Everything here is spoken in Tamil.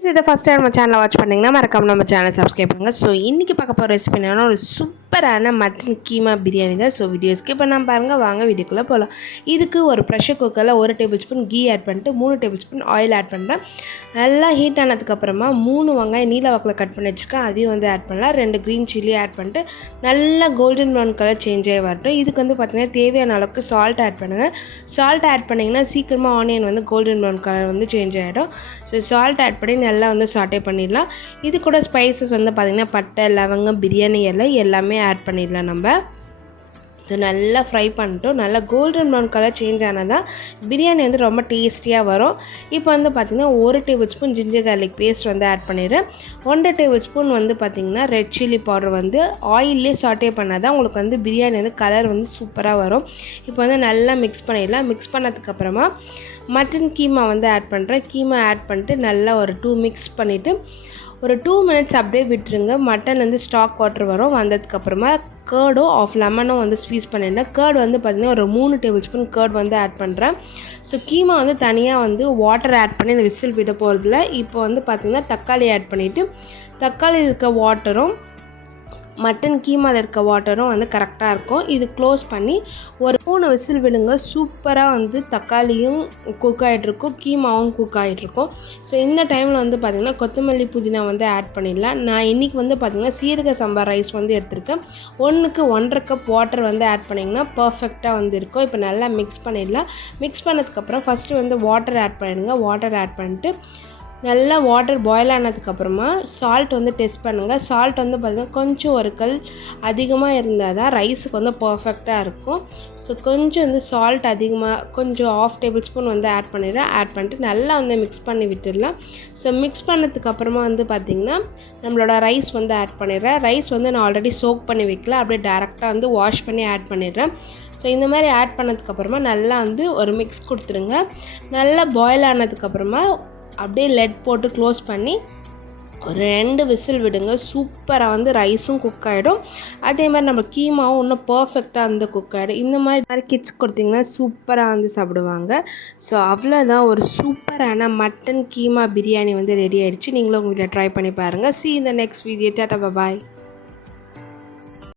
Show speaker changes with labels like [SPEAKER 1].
[SPEAKER 1] இதை ஃபஸ்ட் டைம் நம்ம சேனலை வாட்ச் பண்ணிங்கன்னா மறக்காம நம்ம சேனல் சப்ஸ்கிரைப் பண்ணுங்கள் ஸோ இன்றைக்கி பார்க்க போகிற ரெசிபி என்னென்னா ஒரு சூப் சூப்பரான மட்டன் கீமா பிரியாணி தான். ஸோ வீடியோ ஸ்கிப் பண்ணாமல் பாருங்கள் வாங்க வீடியோக்குள்ளே போகலாம் இதுக்கு ஒரு ப்ரெஷர் குக்கரில் ஒரு டேபிள் ஸ்பூன் கீ ஆட் பண்ணிட்டு மூணு டேபிள் ஸ்பூன் ஆயில் ஆட் பண்ணுறேன் நல்லா ஹீட் ஆனதுக்கப்புறமா மூணு வெங்காயம் நீல வாக்கில் கட் பண்ணி வச்சுருக்கேன். அதையும் வந்து ஆட் பண்ணலாம். ரெண்டு க்ரீன் சில்லி ஆட் பண்ணிட்டு நல்லா கோல்டன் ப்ரௌன் கலர் சேஞ்ச் ஆகி வரட்டும். இதுக்கு வந்து பார்த்திங்கன்னா தேவையான அளவுக்கு சால்ட் ஆட் பண்ணுங்கள் சால்ட் ஆட் பண்ணிங்கன்னா சீக்கிரமாக ஆனியன் வந்து கோல்டன் ப்ரௌன் கலர் வந்து சேஞ்ச் ஆகிடும் ஸோ சால்ட் ஆட் பண்ணி நல்லா வந்து சாட்டே பண்ணிடலாம். இது கூட ஸ்பைசஸ் வந்து பார்த்திங்கன்னா பட்டை லவங்கம் பிரியாணி இலை எல்லாமே ஆட் பண்ணிடலாம் நம்ம. ஸோ நல்லா ஃப்ரை பண்ணிட்டோம். நல்லா கோல்டன் ப்ரௌன் கலர் சேஞ்ச் ஆனால் தான் பிரியாணி வந்து ரொம்ப டேஸ்டியாக வரும். இப்போ வந்து பார்த்திங்கன்னா ஒரு tablespoon ginger garlic paste வந்து ஆட் பண்ணிடுறேன் ஒன்றரை டேபிள் ஸ்பூன் வந்து பார்த்திங்கன்னா ரெட் சில்லி பவுடர் வந்து ஆயிலே சாட்டே பண்ணால் தான் உங்களுக்கு வந்து பிரியாணி வந்து கலர் வந்து சூப்பராக வரும். இப்போ வந்து நல்லா மிக்ஸ் பண்ணிடலாம். மிக்ஸ் பண்ணதுக்கப்புறமா மட்டன் கீமா வந்து ஆட் பண்ணுறேன் கீமா ஆட் பண்ணிட்டு நல்லா ஒரு டூ மிக்ஸ் பண்ணிவிட்டு ஒரு டூ மினிட்ஸ் அப்படியே விட்டுருங்க. மட்டன்லேருந்து ஸ்டாக் வாட்டர் வரும். வந்ததுக்கப்புறமா கேர்டும் ஆஃப் லெமனும் வந்து ஸ்வீஸ் பண்ணிட்டேன் கேர்டு வந்து பார்த்திங்கன்னா ஒரு மூணு டேபிள் ஸ்பூன் கேர்ட் வந்து ஆட் பண்ணுறேன் ஸோ கீமா வந்து தனியாக வந்து வாட்டர் ஆட் பண்ணி இந்த விசில் விட போகிறதுல இப்போ வந்து பார்த்திங்கன்னா தக்காளி ஆட் பண்ணிவிட்டு தக்காளி இருக்க வாட்டரும் மட்டன் கீமாவில் இருக்க வாட்டரும் வந்து கரெக்டாக இருக்கும். இது க்ளோஸ் பண்ணி ஒரு மூணு விசில் விடுங்க. சூப்பராக வந்து தக்காளியும் குக் ஆகிட்ருக்கும் கீமாவும் குக் ஆகிட்ருக்கும் ஸோ இந்த டைமில் வந்து பார்த்திங்கன்னா கொத்தமல்லி புதினா வந்து ஆட் பண்ணிடலாம். நான் இன்றைக்கி வந்து பார்த்திங்கன்னா சீரக சம்பா ரைஸ் வந்து எடுத்திருக்கேன். ஒன்றுக்கு ஒன்றரை கப் வாட்டர் வந்து ஆட் பண்ணிங்கன்னா பர்ஃபெக்டாக வந்து இருக்கும். இப்போ நல்லா மிக்ஸ் பண்ணிடலாம். மிக்ஸ் பண்ணதுக்கப்புறம் ஃபஸ்ட்டு வந்து வாட்டர் ஆட் பண்ணிடுங்க. வாட்டர் ஆட் பண்ணிட்டு நல்லா வாட்டர் பாயில் ஆனதுக்கப்புறமா சால்ட் வந்து டெஸ்ட் பண்ணுங்கள் சால்ட் வந்து பார்த்திங்கன்னா கொஞ்சம் ஒரு கல் அதிகமாக இருந்தால் தான் ரைஸுக்கு வந்து பர்ஃபெக்டாக இருக்கும். ஸோ கொஞ்சம் வந்து சால்ட் அதிகமாக கொஞ்சம் ஆஃப் டேபிள் ஸ்பூன் வந்து ஆட் பண்ணிடுறேன் ஆட் பண்ணிட்டு நல்லா வந்து மிக்ஸ் பண்ணி விட்டுடலாம். ஸோ மிக்ஸ் பண்ணதுக்கப்புறமா வந்து பார்த்திங்கன்னா நம்மளோட ரைஸ் வந்து ஆட் பண்ணிடுறேன். ரைஸ் வந்து நான் ஆல்ரெடி சோக் பண்ணி வைக்கல. அப்படியே டேரெக்டாக வந்து வாஷ் பண்ணி ஆட் பண்ணிடுறேன். ஸோ இந்த மாதிரி ஆட் பண்ணதுக்கப்புறமா நல்லா வந்து ஒரு மிக்ஸ் கொடுத்துருங்க நல்லா பாயில் ஆனதுக்கப்புறமா அப்படியே லெட் போட்டு க்ளோஸ் பண்ணி ஒரு ரெண்டு விசில் விடுங்க. சூப்பராக வந்து ரைஸும் குக் ஆகிடும் அதே மாதிரி நம்ம கீமாவும் இன்னும் பர்ஃபெக்டாக வந்து குக் ஆகிடும் இந்த மாதிரி மாதிரி கிட்ஸ் கொடுத்திங்கன்னா சூப்பராக வந்து சாப்பிடுவாங்க. ஸோ அவ்வளோதான் ஒரு சூப்பரான மட்டன் கீமா பிரியாணி வந்து ரெடி ஆகிடுச்சு நீங்களும் உங்கள் வீட்டில் ட்ரை பண்ணி பாருங்கள் சி இந்த நெக்ஸ்ட் வீடியோ டாட்டா பாய்